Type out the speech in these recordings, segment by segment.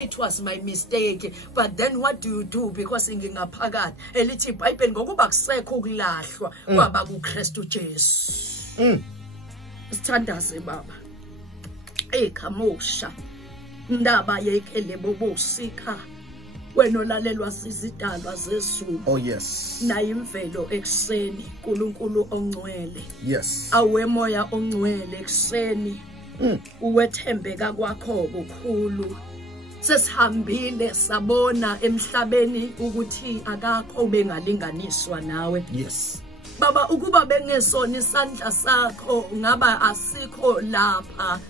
it was my mistake. But then what do you do? Because ngingaphakathi elithi iBhayibheli ngokuba kusekho ukulahlwa kwaba kuKristu Jesu. Sithandaze baba. Ekhamosha ndaba yekele bobosika wena olalelwa sizidalwa zezulu. Oh yes. Na imvelo ekseni uNkulunkulu ongcwele. Yes. Awemoya ongcwele ekseni. Uwethembeka kwakho kukhulu. Sesihambile sabona emhlabeni ukuthi akakho bengalinganiswa nawe. Yes. Baba ukuba bengesona isandla sakho ngaba asikho lapha.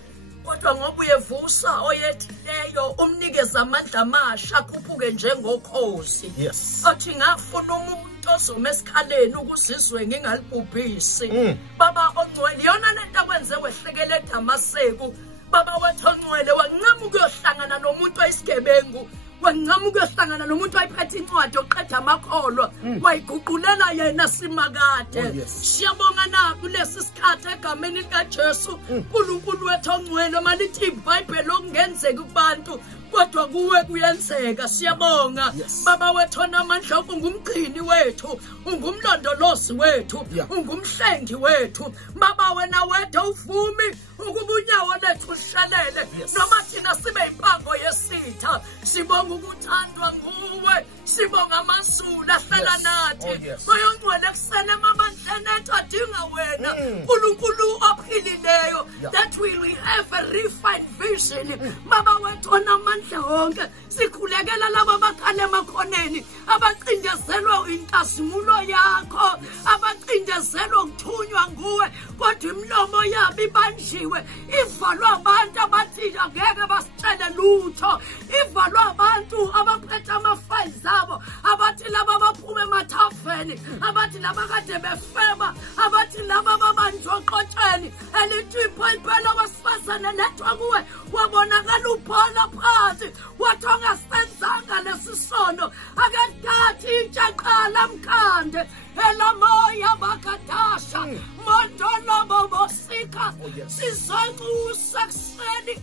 Kodwa ngoba uyevusa oyethileyo umnikeza amandla amasha khuphuke njengokhosi. Yes. Athi ngafuna umuntu ozoma esikhaleni ukuzizwe ngingalibhubhisi. Baba ongcwele yona lento akwenze wehlekele eDamaseko. Baba wethu ongcwele wancama ukuyohlangana nomuntu oyisigebengu. Wancama ukuyohlangana nomuntu wayiphethe incwadi oqeda amakholwa. Wayiguqulela yena simakade. Siyabonga na kulesi sikhathi egameni likaJesu. uNkulunkulu wethu ongcwele malithi iBhayibheli okungenzeka kubantu kodwa kuwe kuyenzeka. Siyabonga baba wethu namandla ungumgcini wethu, ungumlondolozi wethu, ungumhlengi wethu. Baba wena wedwa uvumi ukuba unyawo lethu lihlalele noma thina sibe impango yesitha. Sibonga ukuthandwa nguwe, sibonga amazulu ahlela nathi. Oyongcwele kusene amandla ethu adinga wena uNkulunkulu ophilileyo, that will we have a refined vision. Baba wethu onamandla wonke sikhulekela labo abakhale emakhoneni abacindezelwa inkazimulo yakho, abacindezelwa ukuthunywa nguwe kodwa imilomo yabo ibanjiwe, ivalwa abantu abathi angeke basitshele lutho, ivalwa abantu abaphethe ama-files abo, abathi laba abaphume emathafeni, abathi laba kade befeba, abathi laba ababanjwe oqotsheni. Elithi iBhayibheli abasifazane lethwa kuwe wabonakala uphola phansi wathi ongasenzanga lesi sono akathathi intshaqala mkhande elamoya bakadasha mondolo bobosika sizoncusa kuseni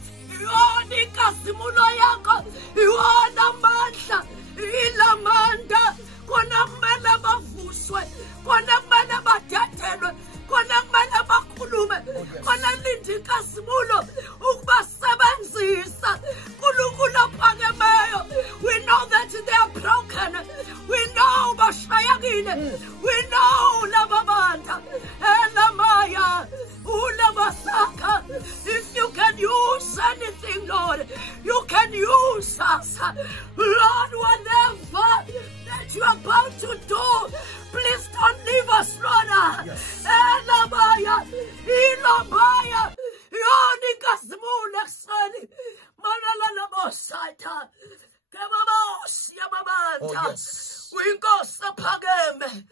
yona inkazimulo yakho, yona amandla, ilamanda. Kona kumele bavuswe, kona kumele badathelwe, kona kumele bakhulume, kona lindi inkazimulo ukubasebenzisa. uNkulunkulu ophakemeyo, we know that they are broken, we know bashayakile, we know lababanda elamaya ulabasaka. If you can use anything, Lord, you can use us, Lord. Whatever that you are about to do, please don't leave us, Lord. Elamaya ilabaya yoni kasmule kuseni manala bosata kebaba siyababanta. Uyinkosi ephakeme.